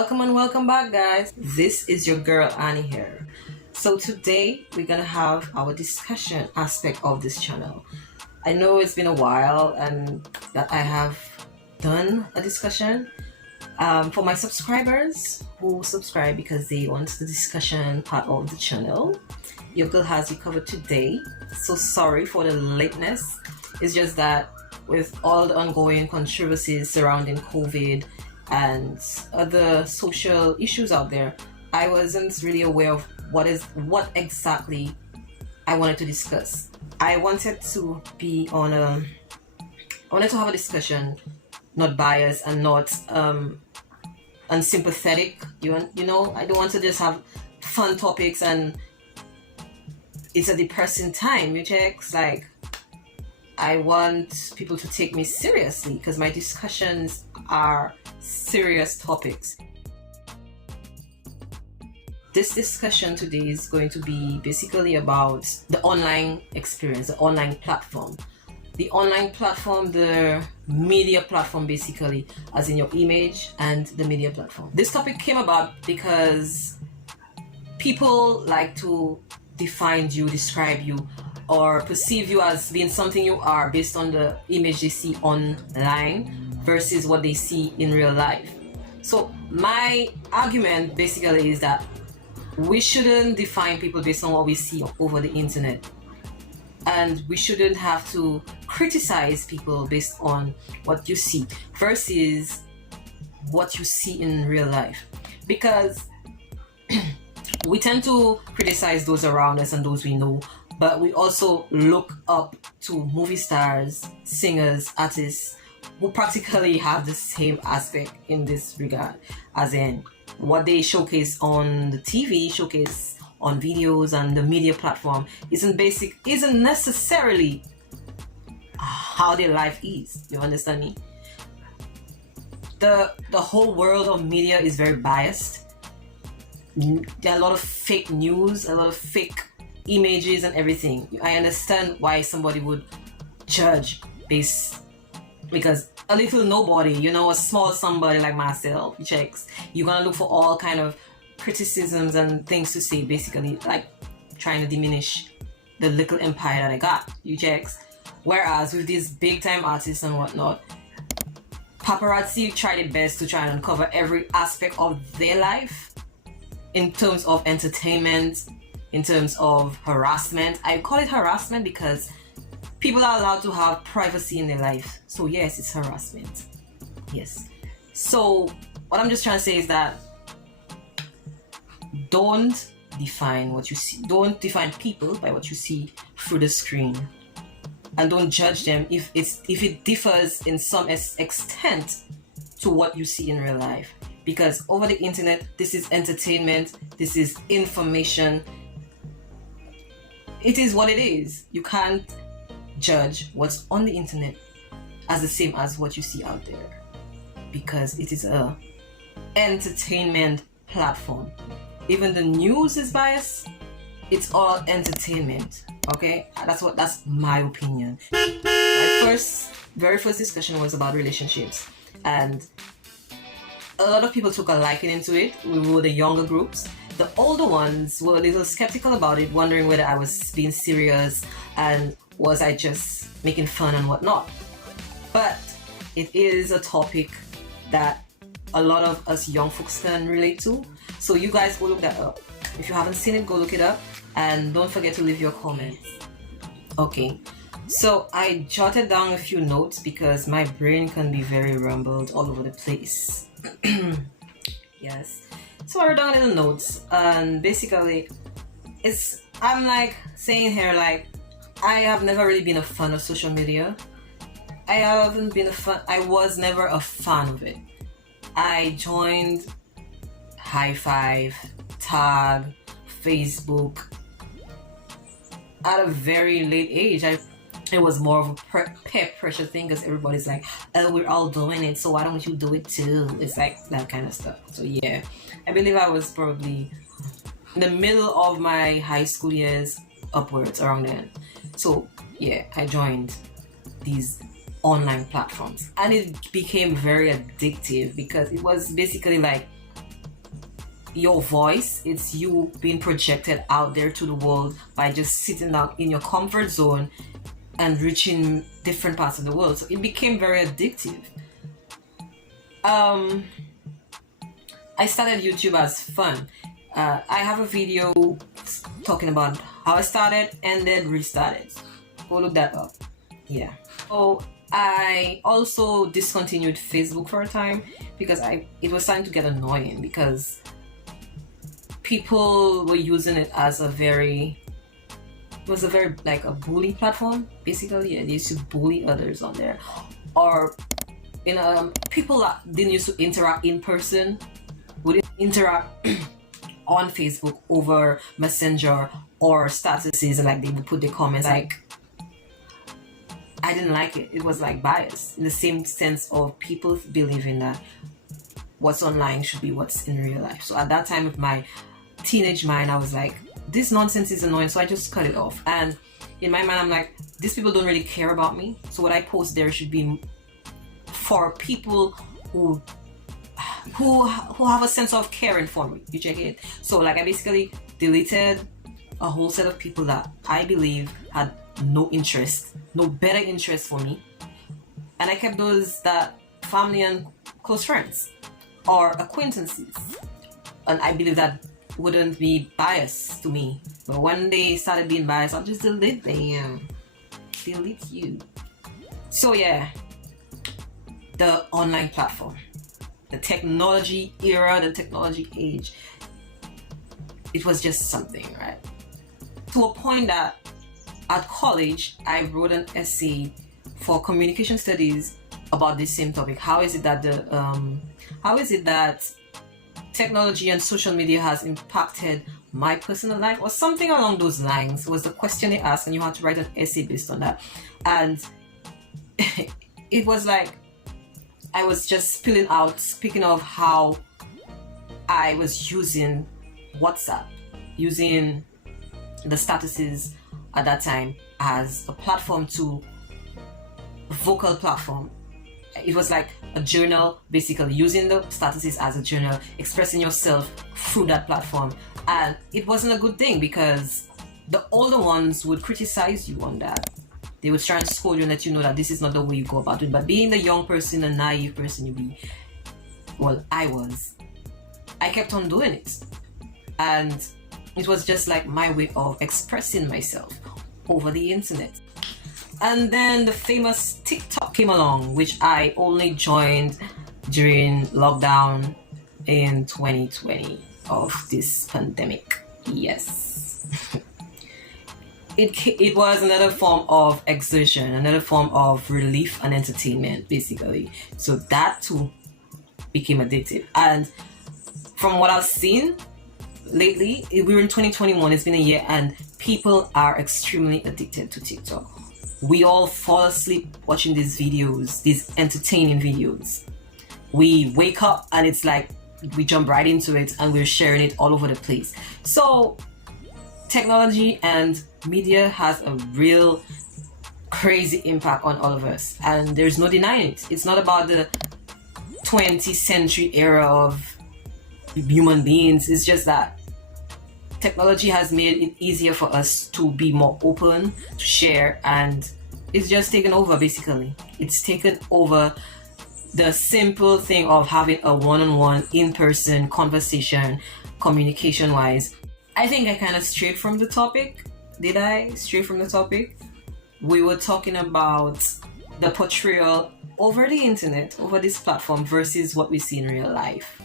Welcome and welcome back, guys. This is your girl Annie here. So today we're gonna have our discussion aspect of this channel. I know it's been a while and that I have done a discussion. For my subscribers who subscribe because they want the discussion part of the channel, your girl has you covered today. So sorry for the lateness. It's just that with all the ongoing controversies surrounding COVID and other social issues out there, I wasn't really aware of what exactly I wanted to discuss. I wanted to have a discussion, not biased and not unsympathetic. You know, I don't want to just have fun topics and it's a depressing time. You check, like, I want people to take me seriously because my discussions are serious topics. This discussion today is going to be basically about the online experience, the online platform. The online platform, the media platform basically, as in your image and the media platform. This topic came about because people like to define you, describe you, or perceive you as being something you are based on the image they see online versus what they see in real life. So my argument basically is that we shouldn't define people based on what we see over the internet, and we shouldn't have to criticize people based on what you see versus what you see in real life, because we tend to criticize those around us and those we know, but we also look up to movie stars, singers, artists who practically have the same aspect in this regard, as in what they showcase on the TV, showcase on videos and the media platform isn't necessarily how their life is. You understand me? The whole world of media is very biased. There are a lot of fake news, a lot of fake images and everything. I understand why somebody would judge because a little nobody, you know, a small somebody like myself, checks, you're gonna look for all kind of criticisms and things to say, basically like trying to diminish the little empire that I got, you checks. Whereas with these big time artists and whatnot, paparazzi try their best to try and uncover every aspect of their life in terms of entertainment, in terms of harassment. I call it harassment because people are allowed to have privacy in their life. So yes, it's harassment. Yes. So what I'm just trying to say is that don't define what you see. Don't define people by what you see through the screen. And don't judge them if it differs in some extent to what you see in real life. Because over the internet, this is entertainment, this is information. It is what it is. You can't judge what's on the internet as the same as what you see out there, because it is a entertainment platform. Even the news is biased. It's all entertainment. Okay, that's my opinion. My very first discussion was about relationships, and a lot of people took a liking into it. We were the younger groups. The older ones were a little skeptical about it, wondering whether I was being serious and was I just making fun and whatnot. But it is a topic that a lot of us young folks can relate to. So you guys go look that up. If you haven't seen it, go look it up. And don't forget to leave your comments. Okay, so I jotted down a few notes because my brain can be very rumbled all over the place. Yes. So I wrote down little notes, and basically I'm like saying here, like, I have never really been a fan of social media. I was never a fan of it. I joined High Five, Tag, Facebook at a very late age. It was more of a peer pressure thing because everybody's like, oh, we're all doing it, so why don't you do it too? It's like that kind of stuff. So yeah, I believe I was probably in the middle of my high school years upwards, around then. So yeah, I joined these online platforms and it became very addictive because it was basically like your voice, it's you being projected out there to the world by just sitting down in your comfort zone and reaching different parts of the world. So it became very addictive. I started YouTube as fun. I have a video talking about how I started and then restarted. Go look that up. Yeah. So I also discontinued Facebook for a time because it was starting to get annoying because people were using it as it was a very like a bully platform basically. Yeah, they used to bully others on there, or people that didn't used to interact in person would interact on Facebook over Messenger or statuses, and like they would put their comments. Like, I didn't like it. It was like bias in the same sense of people believing that what's online should be what's in real life. So at that time, with my teenage mind, I was like, this nonsense is annoying, so I just cut it off. And in my mind, I'm like, these people don't really care about me, so what I post there should be for people who have a sense of caring for me. You check it. So like I basically deleted a whole set of people that I believe had no better interest for me, and I kept those that family and close friends or acquaintances, and I believe that wouldn't be biased to me. But when they started being biased, I'll just delete them. Delete you. So yeah, the online platform, the technology era, the technology age, it was just something, right? To a point that at college, I wrote an essay for communication studies about this same topic. How is it that technology and social media has impacted my personal life, or something along those lines was the question they asked, and you had to write an essay based on that. And it was like I was just speaking of how I was using WhatsApp, using the statuses at that time as a platform vocal platform. It was like a journal, basically using the statuses as a journal, expressing yourself through that platform. And it wasn't a good thing because the older ones would criticize you on that. They would try and scold you and let you know that this is not the way you go about it. But being the young person, a naive person you be, well, I kept on doing it. And it was just like my way of expressing myself over the internet. And then the famous TikTok came along, which I only joined during lockdown in 2020 of this pandemic. Yes. It was another form of exertion, another form of relief and entertainment, basically. So that too became addictive. And from what I've seen lately, we're in 2021, it's been a year, and people are extremely addicted to TikTok. We all fall asleep watching these videos, these entertaining videos. We wake up and it's like we jump right into it and we're sharing it all over the place. So technology and media has a real crazy impact on all of us, and there's no denying it. It's not about the 20th century era of human beings. It's just that technology has made it easier for us to be more open, to share, and it's just taken over, basically. It's taken over the simple thing of having a one-on-one, in-person conversation, communication-wise. I think I kind of strayed from the topic. Did I stray from the topic? We were talking about the portrayal over the internet, over this platform, versus what we see in real life.